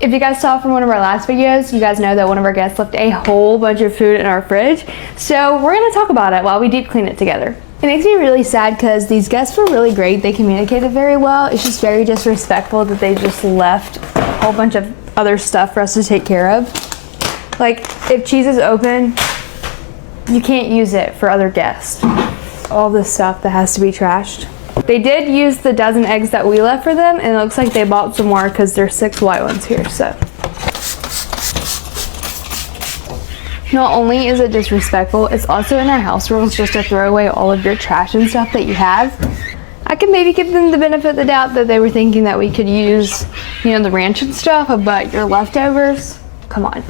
If you guys saw from one of our last videos, you guys know that one of our guests left a whole bunch of food in our fridge. So we're gonna talk about it while we deep clean it together. It makes me really sad because these guests were really great. They communicated very well. It's just very disrespectful that they just left a whole bunch of other stuff for us to take care of. Like, if cheese is open, you can't use it for other guests. All this stuff that has to be trashed. They did use the dozen eggs that we left for them, and it looks like they bought some more because there's 6 white ones here, so. Not only is it disrespectful, it's also in our house rules just to throw away all of your trash and stuff that you have. I can maybe give them the benefit of the doubt that they were thinking that we could use, you know, the ranch and stuff, but your leftovers, come on.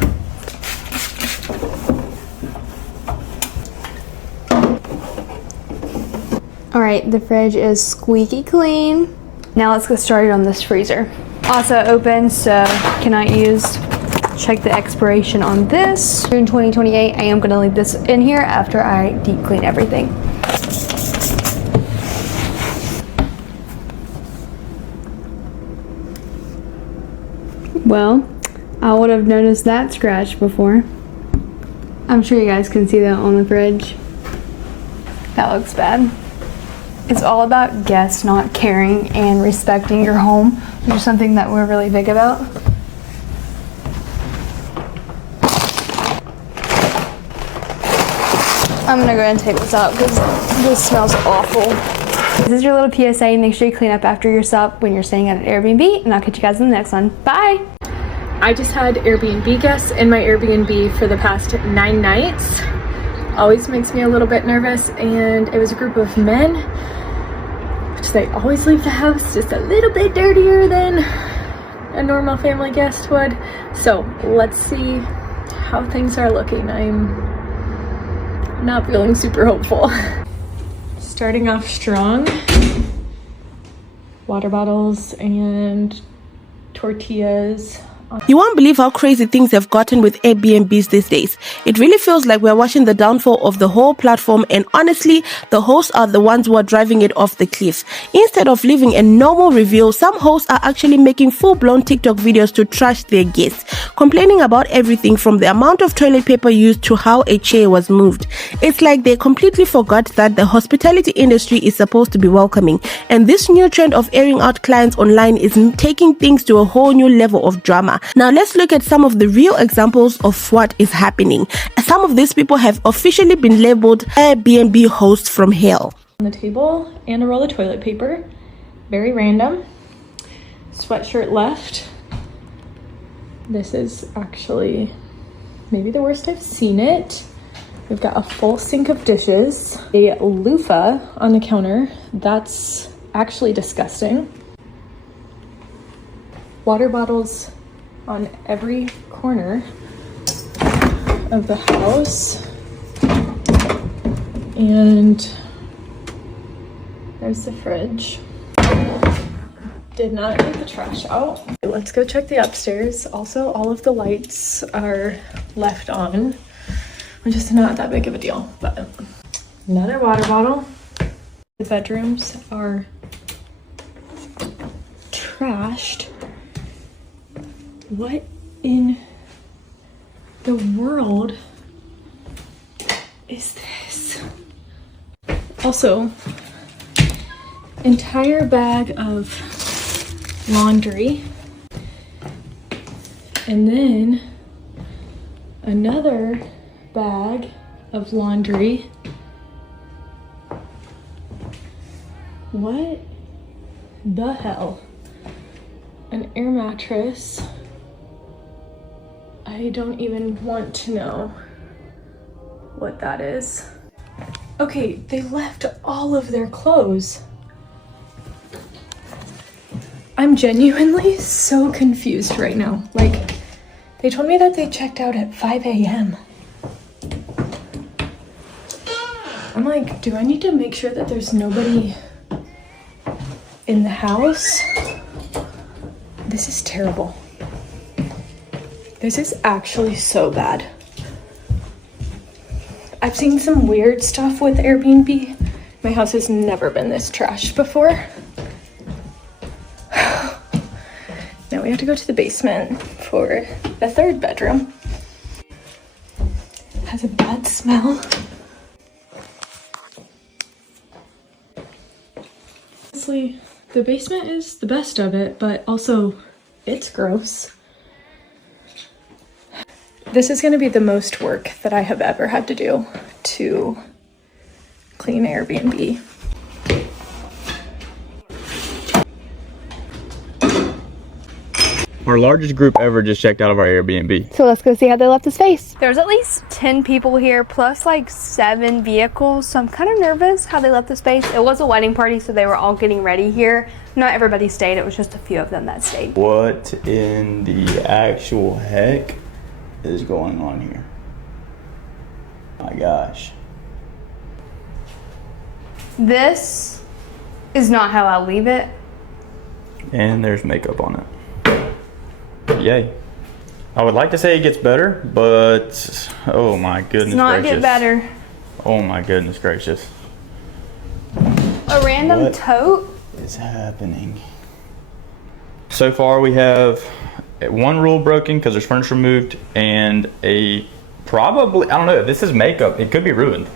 All right, the fridge is squeaky clean. Now let's get started on this freezer. Also open, so cannot use. Check the expiration on this. June 2028, I am gonna leave this in here after I deep clean everything. Well, I would have noticed that scratch before. I'm sure you guys can see that on the fridge. That looks bad. It's all about guests not caring and respecting your home, which is something that we're really big about. I'm gonna go ahead and take this out because this smells awful. This is your little PSA. Make sure you clean up after yourself when you're staying at an Airbnb, and I'll catch you guys in the next one. Bye! I just had Airbnb guests in my Airbnb for the past 9 nights. Always makes me a little bit nervous, and it was a group of men, which they always leave the house just a little bit dirtier than a normal family guest would. So let's see how things are looking. I'm not feeling super hopeful. Starting off strong. Water bottles and tortillas. You won't believe how crazy things have gotten with Airbnbs these days. It really feels like we're watching the downfall of the whole platform, and honestly, the hosts are the ones who are driving it off the cliff. Instead of leaving a normal review, some hosts are actually making full-blown TikTok videos to trash their guests, complaining about everything from the amount of toilet paper used to how a chair was moved. It's like they completely forgot that the hospitality industry is supposed to be welcoming, and this new trend of airing out clients online is taking things to a whole new level of drama. Now let's look at some of the real examples of what is happening. Some of these people have officially been labeled Airbnb hosts from hell. On the table and a roll of toilet paper. Very random. Sweatshirt left. This is actually maybe the worst I've seen it. We've got a full sink of dishes. A loofah on the counter. That's actually disgusting. Water bottles on every corner of the house, and there's the fridge. Did not get the trash out. Let's go check the upstairs. Also, all of the lights are left on, which is not that big of a deal, but another water bottle. The bedrooms are trashed. What in the world is this? Also, entire bag of laundry, and then another bag of laundry. What the hell? An air mattress. I don't even want to know what that is. Okay, they left all of their clothes. I'm genuinely so confused right now. Like, they told me that they checked out at 5 a.m. I'm like, do I need to make sure that there's nobody in the house? This is terrible. This is actually so bad. I've seen some weird stuff with Airbnb. My house has never been this trashed before. Now we we have to go to the basement for the third bedroom. It has a bad smell. Honestly, the basement is the best of it, but also it's gross. This is gonna be the most work that I have ever had to do to clean Airbnb. Our largest group ever just checked out of our Airbnb. So let's go see how they left the space. There's at least 10 people here, plus like 7 vehicles. So I'm kind of nervous how they left the space. It was a wedding party, so they were all getting ready here. Not everybody stayed, it was just a few of them that stayed. What in the actual heck is going on here? My gosh. This is not how I leave it. And there's makeup on it. Yay. I would like to say it gets better, but oh my goodness It's not gracious. get better. Oh my goodness gracious. A random What tote. is happening? So far we have one rule broken because there's furniture moved, and a probably, I don't know, this is makeup. It could be ruined.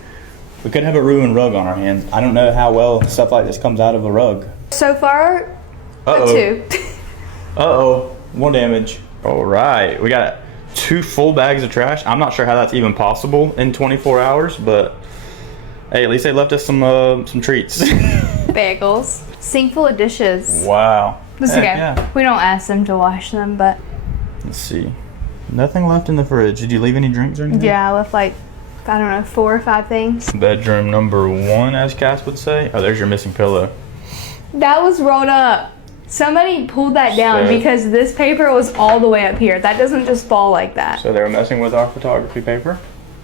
We could have a ruined rug on our hands. I don't know how well stuff like this comes out of a rug. So far, Uh-oh. a 2. Uh-oh, 1 damage. All right, we got 2 full bags of trash. I'm not sure how that's even possible in 24 hours, but hey, at least they left us some treats. Bagels. Sink full of dishes. Wow. It's Heck okay. yeah. We don't ask them to wash them, but Let's see. Nothing left in the fridge. Did you leave any drinks or anything? yeah, I left like, I don't know, 4 or 5 things. Bedroom number 1, as Cass would say. Oh, there's your missing pillow. That was rolled up. Somebody pulled that down So- because this paper was all the way up here. That doesn't just fall like that. So they were messing with our photography paper.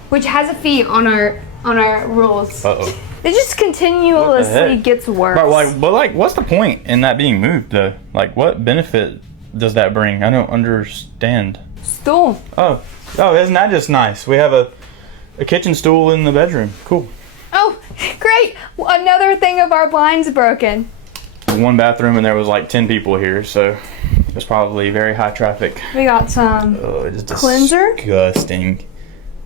Which has a fee on our rules. Uh-oh. It just continuously heck? gets worse. But what's the point in that being moved though? Like, what benefit does that bring? I don't understand. Stool. Oh, isn't that just nice? We have a kitchen stool in the bedroom. Cool. Oh, great. Another thing of our blinds broken. 1 bathroom and there was like 10 people here, so it's probably very high traffic. We got some Oh, it is cleanser. disgusting.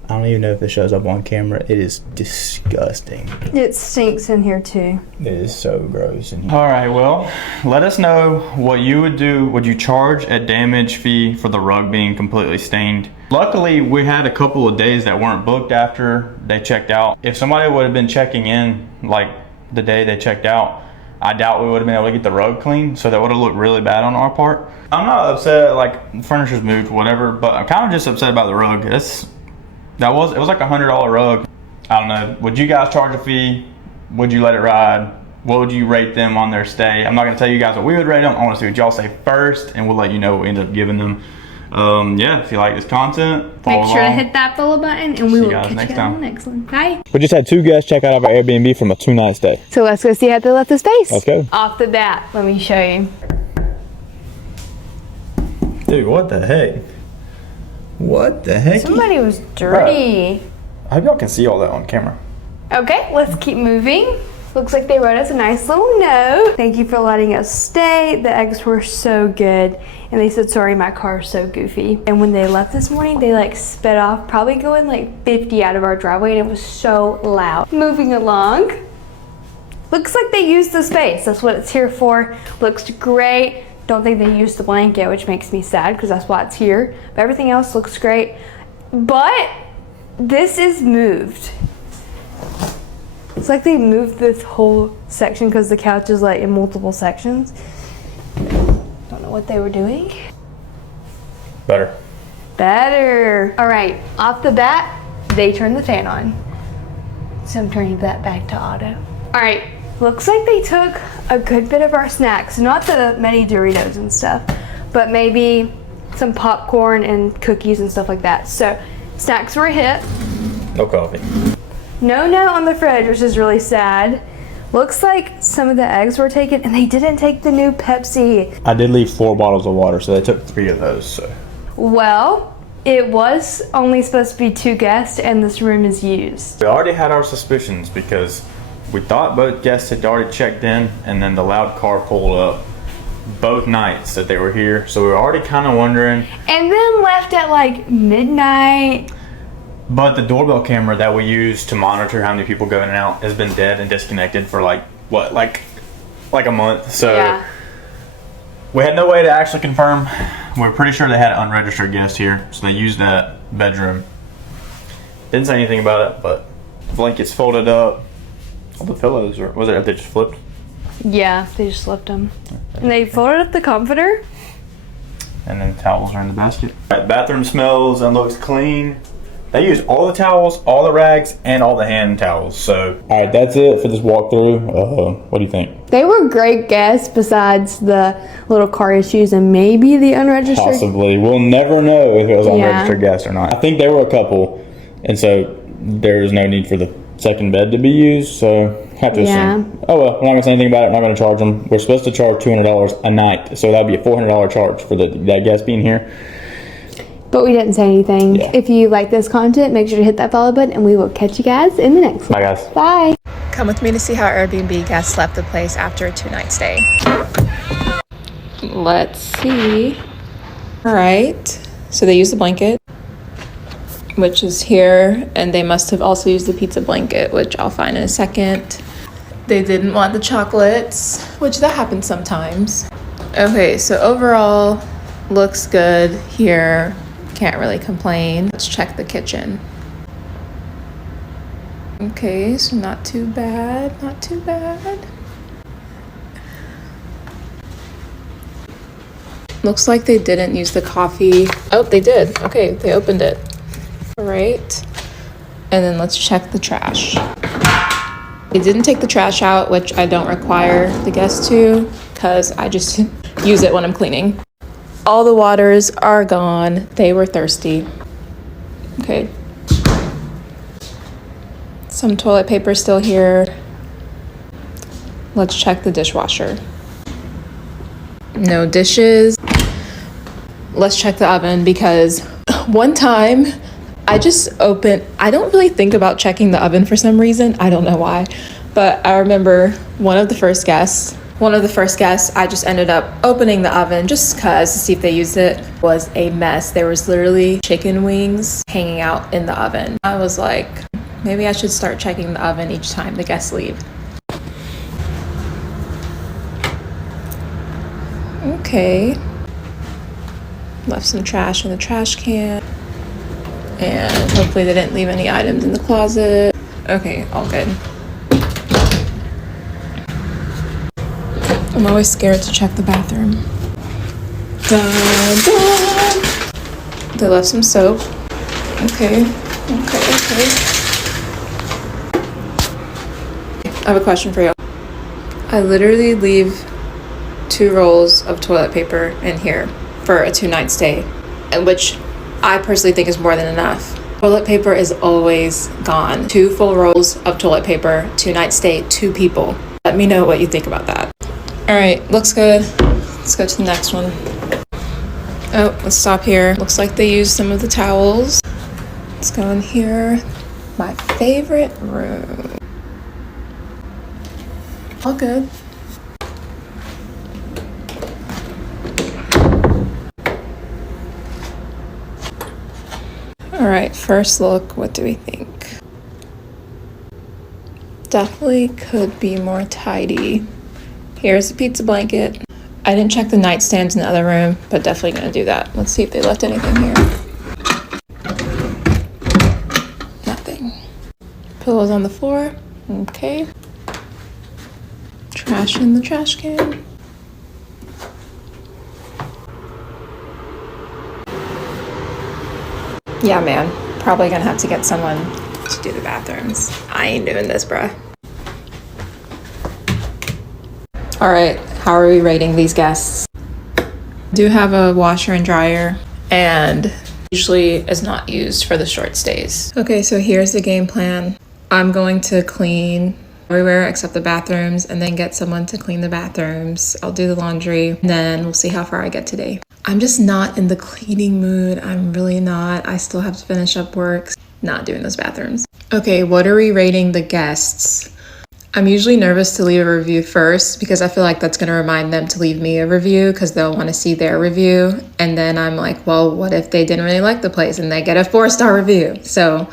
I don't even know if it shows up on camera. It is disgusting. It stinks in here too. It is so gross in here. All right, well, let us know what you would do. Would you charge a damage fee for the rug being completely stained? Luckily, we had a couple of days that weren't booked after they checked out. If somebody would have been checking in like the day they checked out, I doubt we would have been able to get the rug clean, so that would have looked really bad on our part. I'm not upset, like, furniture's moved, whatever, but I'm kind of just upset about the rug. It was like a $100 rug. I don't know, would you guys charge a fee? Would you let it ride? What would you rate them on their stay? I'm not gonna tell you guys what we would rate them. I wanna see what y'all say first, and we'll let you know what we end up giving them. Yeah, if you like this content, follow Make sure to along. hit that follow button, and we See you will guys catch next you on time. the next one. Bye. We just had 2 guests check out of our Airbnb from a 2-night stay. So let's go see how they left the space. Let's go. Off the bat, let me show you. Dude, what the heck? What the heck? Somebody was dirty. I hope y'all can see all that on camera. Okay, let's keep moving. Looks like they wrote us a nice little note. Thank you for letting us stay. The eggs were so good. And they said, sorry, my car is so goofy. And when they left this morning, they like sped off, probably going like 50 out of our driveway, and it was so loud. Moving along. Looks like they used the space. That's what it's here for. Looks great. Don't think they used the blanket, which makes me sad because that's why it's here. But everything else looks great. But this is moved. It's like they moved this whole section because the couch is like in multiple sections. Don't know what they were doing. Better. Better. All right, off the bat, they turned the fan on. So I'm turning that back to auto. All right, looks like they took a good bit of our snacks. Not the many Doritos and stuff, but maybe some popcorn and cookies and stuff like that. So snacks were a hit. No coffee. No note on the fridge, which is really sad. Looks like some of the eggs were taken, and they didn't take the new Pepsi. I did leave 4 bottles of water, so they took 3 of those, so. Well, it was only supposed to be 2 guests, and this room is used. We already had our suspicions because we thought both guests had already checked in, and then the loud car pulled up, both nights that they were here. So we were already kind of wondering. And then left at like midnight. But the doorbell camera that we use to monitor how many people go in and out has been dead and disconnected for like a month. So yeah. We had no way to actually confirm. We're pretty sure they had an unregistered guest here, so they used that bedroom. Didn't say anything about it, but the blankets folded up. All the pillows, or was it they just flipped? Yeah, they just flipped them. And they folded up the comforter. And then the towels are in the basket. Right, bathroom smells and looks clean. They used all the towels, all the rags, and all the hand towels. So, all right, that's it for this walkthrough. What do you think? They were great guests besides the little car issues and maybe the unregistered. Possibly. We'll never know if it was unregistered guest or not. I think they were a couple, and so there is no need for the second bed to be used, so have to assume. Oh well, we're not going to say anything about it. We're not going to charge them. We're supposed to charge $200 a night, so that would be a $400 charge for that guest being here. But we didn't say anything. Yeah. If you like this content, make sure to hit that follow button, and we will catch you guys in the next one. Bye, guys. Bye. Come with me to see how Airbnb guests left the place after a 2-night stay. Let's see. All right, so they used the blanket, which is here, and they must have also used the pizza blanket, which I'll find in a second. They didn't want the chocolates, which that happens sometimes. Okay, so overall, looks good here. Can't really complain. Let's check the kitchen. Okay, so not too bad, not too bad. Looks like they didn't use the coffee. Oh, they did. Okay, they opened it. All right. And then let's check the trash. They didn't take the trash out, which I don't require the guests to, because I just use it when I'm cleaning. All the waters are gone. They were thirsty. Okay. Some toilet paper still here. Let's check the dishwasher. No dishes. Let's check the oven, because one time I don't really think about checking the oven for some reason. I don't know why. But I remember one of the first guests, I just ended up opening the oven just because to see if they used it. It was a mess. There was literally chicken wings hanging out in the oven. I was like, maybe I should start checking the oven each time the guests leave. Okay. Left some trash in the trash can. And hopefully they didn't leave any items in the closet. Okay, all good. I'm always scared to check the bathroom. Dun, dun. They left some soap. Okay. I have a question for you. I literally leave 2 rolls of toilet paper in here for a 2-night stay, and which I personally think is more than enough. Toilet paper is always gone. 2 full rolls of toilet paper, 2-night stay, 2 people. Let me know what you think about that. All right, looks good. Let's go to the next one. Oh, let's stop here. Looks like they used some of the towels. Let's go in here. My favorite room. All good. All right, first look, what do we think? Definitely could be more tidy. Here's the pizza blanket. I didn't check the nightstands in the other room, but definitely gonna do that. Let's see if they left anything here. Nothing. Pillows on the floor. Okay. Trash in the trash can. Yeah, man. Probably gonna have to get someone to do the bathrooms. I ain't doing this, bruh. All right, how are we rating these guests? Do have a washer and dryer, and usually is not used for the short stays. Okay, so here's the game plan. I'm going to clean everywhere except the bathrooms, and then get someone to clean the bathrooms. I'll do the laundry, and then we'll see how far I get today. I'm just not in the cleaning mood. I'm really not. I still have to finish up work. Not doing those bathrooms. Okay, what are we rating the guests? I'm usually nervous to leave a review first because I feel like that's going to remind them to leave me a review because they'll want to see their review. And then I'm like, well, what if they didn't really like the place and they get a 4-star review? So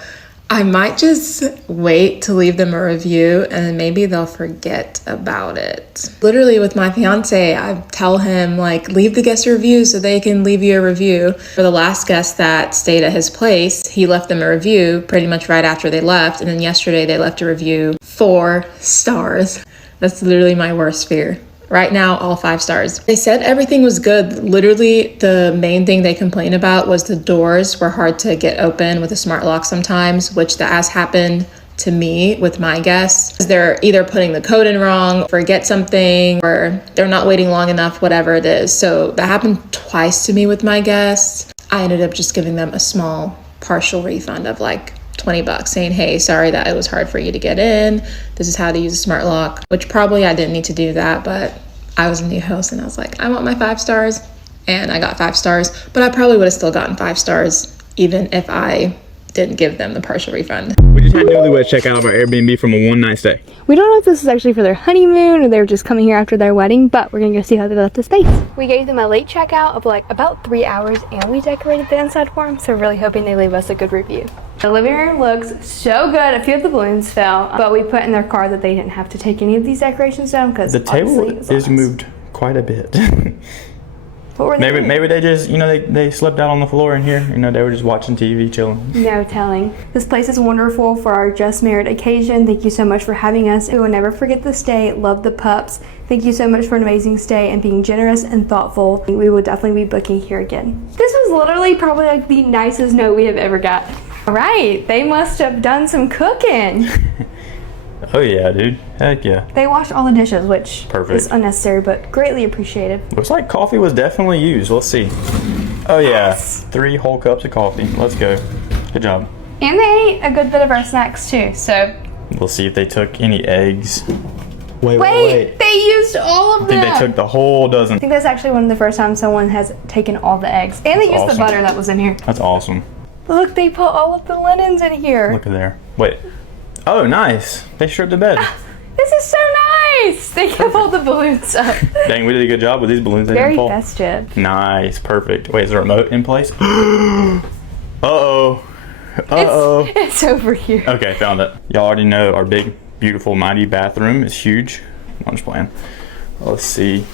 I might just wait to leave them a review and then maybe they'll forget about it. Literally with my fiance, I tell him like, leave the guest a review so they can leave you a review. For the last guest that stayed at his place, he left them a review pretty much right after they left. And then yesterday they left a review, 4 stars. That's literally my worst fear. Right now, all 5 stars. They said everything was good. Literally, the main thing they complained about was the doors were hard to get open with a smart lock sometimes, which that has happened to me with my guests. They're either putting the code in wrong, forget something, or they're not waiting long enough, whatever it is. So that happened twice to me with my guests. I ended up just giving them a small partial refund of like $20 saying, hey, sorry that it was hard for you to get in. This is how to use a smart lock, which probably I didn't need to do that, but I was a new host and I was like, I want my 5 stars, and I got 5 stars, but I probably would have still gotten 5 stars even if I didn't give them the partial refund. We just had newlyweds check out of our Airbnb from a one-night stay. We don't know if this is actually for their honeymoon or they were just coming here after their wedding, but we're gonna go see how they left the space. We gave them a late checkout of like about 3 hours and we decorated the inside for them, so really hoping they leave us a good review. The living room looks so good. A few of the balloons fell, but we put in their car that they didn't have to take any of these decorations down because the table is moved quite a bit. What were they doing? Maybe they just, you know, they slept out on the floor in here. You know, they were just watching TV, chilling. No telling. This place is wonderful for our just married occasion. Thank you so much for having us. We will never forget the stay. Love the pups. Thank you so much for an amazing stay and being generous and thoughtful. We will definitely be booking here again. This was literally probably like the nicest note we have ever got. All right, they must have done some cooking. Oh yeah, dude. Heck yeah. They washed all the dishes, which Perfect. is unnecessary, but greatly appreciated. Looks like coffee was definitely used. Let's see. Oh yeah, Yes. 3 whole cups of coffee. Let's go. Good job. And they ate a good bit of our snacks too, so. We'll see if they took any eggs. Wait. They used all of I think them. they took the whole dozen. I think that's actually one of the first times someone has taken all the eggs. And they used awesome. the butter that was in here. That's awesome. Look, they put all of the linens in here. Look at there. Wait. Oh, nice. They stripped the bed. This is so nice. They kept all the balloons up. Dang, we did a good job with these balloons. They Very didn't fall. festive. Nice. Perfect. Wait, is the remote in place? Uh-oh. Uh-oh. It's over here. Okay, found it. Y'all already know our big, beautiful, mighty bathroom is huge. I'm just playing. Let's see.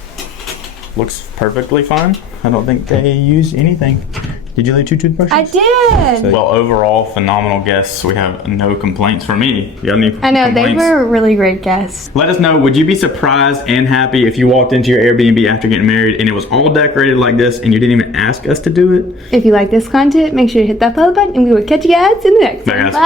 Looks perfectly fine. I don't think they used anything. Did you leave 2 toothbrushes? I did. Well, overall, phenomenal guests. We have no complaints from me. You got any I know, complaints? they were really great guests. Let us know, would you be surprised and happy if you walked into your Airbnb after getting married and it was all decorated like this and you didn't even ask us to do it? If you like this content, make sure to hit that follow button and we will catch you guys in the next Bye, one. guys. Bye.